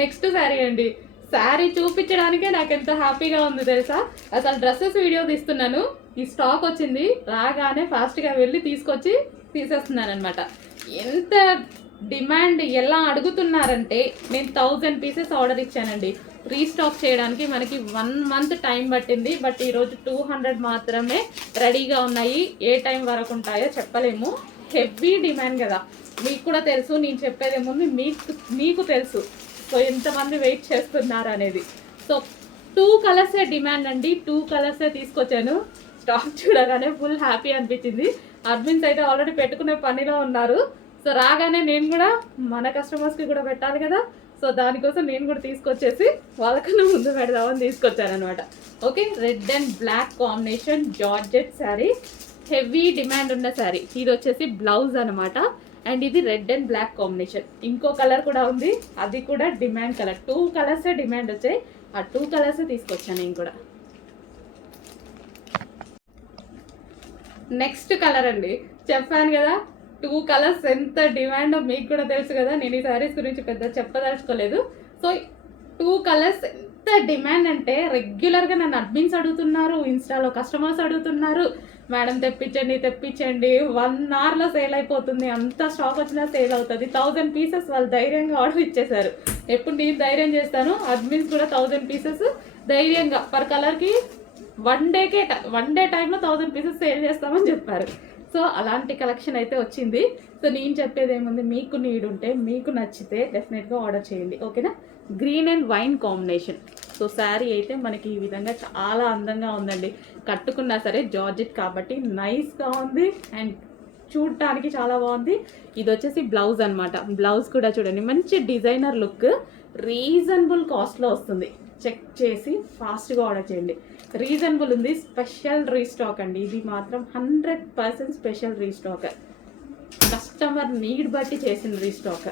Next sari అండి. శారీ చూపించడానికే నాకు ఎంత హ్యాపీగా ఉంది తెలుసా. అసలు డ్రెస్సెస్ వీడియో తీస్తున్నాను, ఈ స్టాక్ వచ్చింది, రాగానే ఫాస్ట్గా వెళ్ళి తీసుకొచ్చి తీసేస్తున్నాను అనమాట. ఎంత డిమాండ్ ఎలా అడుగుతున్నారంటే నేను 1000 పీసెస్ ఆర్డర్ ఇచ్చానండి. రీస్టాక్ చేయడానికి మనకి 1 మంత్ టైం పట్టింది. బట్ ఈరోజు 200 మాత్రమే రెడీగా ఉన్నాయి. ఏ టైం వరకు ఉంటాయో చెప్పలేము. హెవీ డిమాండ్ కదా, మీకు కూడా తెలుసు. నేను చెప్పేదేముంది, మీకు తెలుసు. సో ఎంతమంది వెయిట్ చేస్తున్నారు అనేది. సో 2 కలర్సే డిమాండ్ అండి. 2 కలర్సే తీసుకొచ్చాను. స్టాక్ చూడగానే ఫుల్ హ్యాపీ అనిపించింది. అడ్మిన్స్ అయితే ఆల్రెడీ పెట్టుకునే పనిలో ఉన్నారు. సో రాగానే నేను కూడా మన కస్టమర్స్కి కూడా పెట్టాలి కదా. సో దానికోసం నేను కూడా తీసుకొచ్చేసి వాళ్ళకన్నా ముందు పెడదామని తీసుకొచ్చాను అనమాట. Okay, red and black combination georgette sari, heavy demand ఉన్న శారీ. ఇది వచ్చేసి బ్లౌజ్ అనమాట. అండ్ ఇది రెడ్ అండ్ బ్లాక్ కాంబినేషన్. ఇంకో కలర్ కూడా ఉంది, అది కూడా డిమాండ్ కలర్. 2 కలర్సే డిమాండ్ వచ్చాయి. ఆ 2 కలర్సే తీసుకొచ్చాను నేను కూడా. నెక్స్ట్ కలర్ అండి, చెప్పాను కదా 2 కలర్స్ ఎంత డిమాండ్ మీకు కూడా తెలుసు కదా. నేను ఈ శారీస్ గురించి పెద్ద చెప్పదలుచుకోలేదు. సో 2 కలర్స్ ఎంత డిమాండ్ అంటే రెగ్యులర్గా నన్ను అడ్మిన్స్ అడుగుతున్నారు, ఇన్స్టాలో కస్టమర్స్ అడుగుతున్నారు, మేడం తెప్పించండి 1 అవర్లో సేల్ అయిపోతుంది, అంత స్టాక్ వచ్చినా సేల్ అవుతుంది. 1000 పీసెస్ వాళ్ళు ధైర్యంగా ఆర్డర్ ఇచ్చేసారు. ఎప్పుడు నేను ధైర్యం చేస్తాను, అడ్మిన్స్ కూడా 1000 పీసెస్ ధైర్యంగా పర్ కలర్కి 1 డే టైంలో 1000 పీసెస్ సేల్ చేస్తామని చెప్పారు. సో అలాంటి కలెక్షన్ అయితే వచ్చింది. సో నేను చెప్పేది ఏముంది, మీకు నీడ్ ఉంటే, మీకు నచ్చితే డెఫినెట్గా ఆర్డర్ చేయండి. ఓకేనా. Green and wine combination. So sari అయితే మనకి ఈ విధంగా చాలా అందంగా ఉందండి. కట్టుకున్నా సరే జార్జెట్ కాబట్టి నైస్గా ఉంది అండ్ చూడటానికి చాలా బాగుంది. ఇది వచ్చేసి బ్లౌజ్ అనమాట. బ్లౌజ్ కూడా చూడండి మంచి డిజైనర్ లుక్, రీజనబుల్ కాస్ట్లో వస్తుంది. చెక్ చేసి ఫాస్ట్గా ఆర్డర్ చేయండి. రీజనబుల్ ఉంది. స్పెషల్ రీస్టాక్ అండి, ఇది మాత్రం 100% స్పెషల్ రీస్టాక్. కస్టమర్ నీడ్ బట్టి చేసిన రీస్టాక్.